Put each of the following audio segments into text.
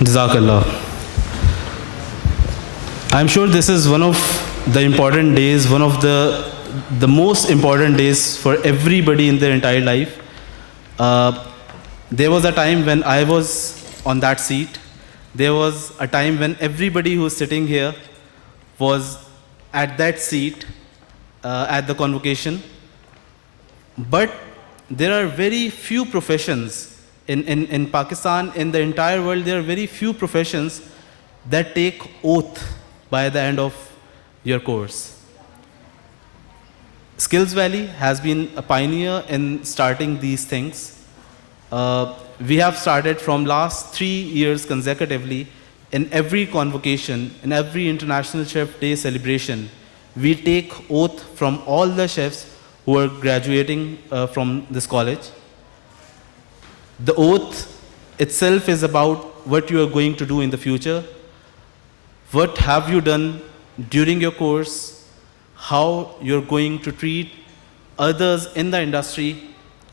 Jazakallah. I'm sure this is one of the important days, one of the most important days for everybody in their entire life. There was a time when I was on that seat. There was a time when everybody who's sitting here was at that seat at the convocation. But there are very few professions in Pakistan, in the entire world, there are very few professions that take oath by the end of your course. Skills Valley has been a pioneer in starting these things. We have started from last 3 years consecutively in every convocation, in every International Chef Day celebration. We take oath from all the chefs who are graduating from this college. The oath itself is about what you are going to do in the future. What have you done during your course? How you're going to treat others in the industry,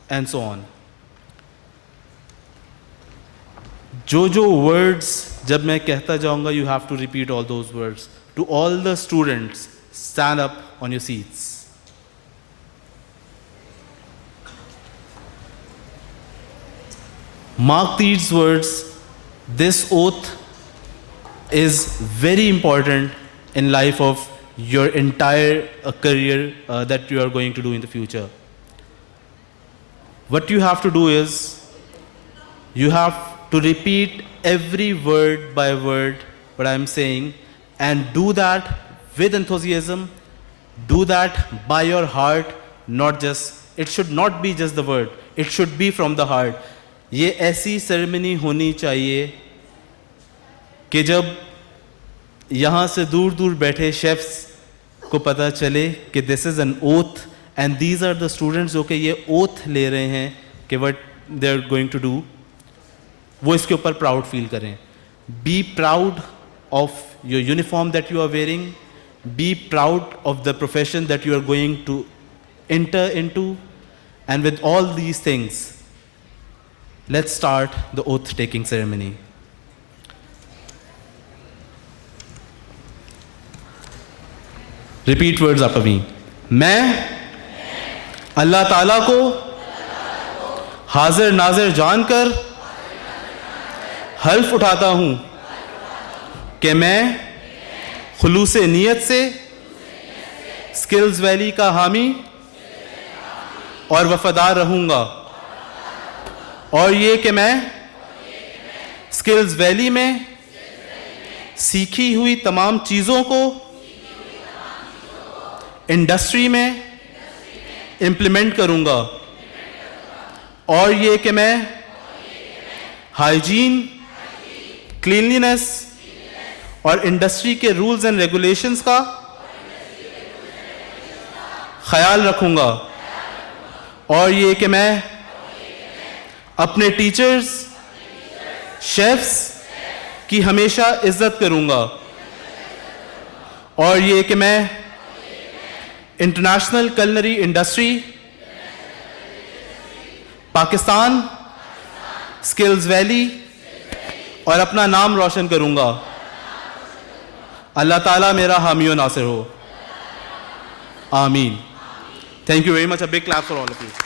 and so on. जो words जब मैं कहता जाऊंगा, you have to repeat all those words. To all the students, stand up on your seats. Mark these words. This oath is very important in life of your entire career that you are going to do in the future. What you have to do is, you have to repeat every word by word what I'm saying, and do that with enthusiasm. Do that by your heart, not just, it should not be just the word, it should be from the heart. ये ऐसी ceremony होनी चाहिए कि जब यहाँ से दूर दूर बैठे शेफ्स को पता चले कि this is an oath and these are the students जो कि ये ओथ ले रहे हैं कि what they are going to do, वो इसके ऊपर प्राउड फील करें. Be proud of your uniform that you are wearing. Be proud of the profession that you are going to enter into. And with all these things, let's start the oath-taking ceremony. Repeat words after me. मैं अल्लाह ताला को हाजिर नाजिर जानकर हल्फ उठाता हूँ कि मैं खुलूस नियत से स्किल्स वैली का हामी और वफादार रहूँगा, और ये कि मैं स्किल्स वैली में सीखी हुई तमाम चीज़ों को इंडस्ट्री में इम्प्लीमेंट करूँगा, और ये कि मैं हाइजीन, क्लीनलीनेस और इंडस्ट्री के रूल्स एंड रेगुलेशंस का ख्याल रखूँगा, और ये कि मैं अपने टीचर्स, शेफ्स की हमेशा इज्जत करूंगा, और ये कि मैं international culinary industry, Pakistan, skills valley और अपना नाम रोशन करूंगा. अल्लाह ताला मेरा हामी और नासिर हो. आमीन. Thank you very much. A big clap for all of you.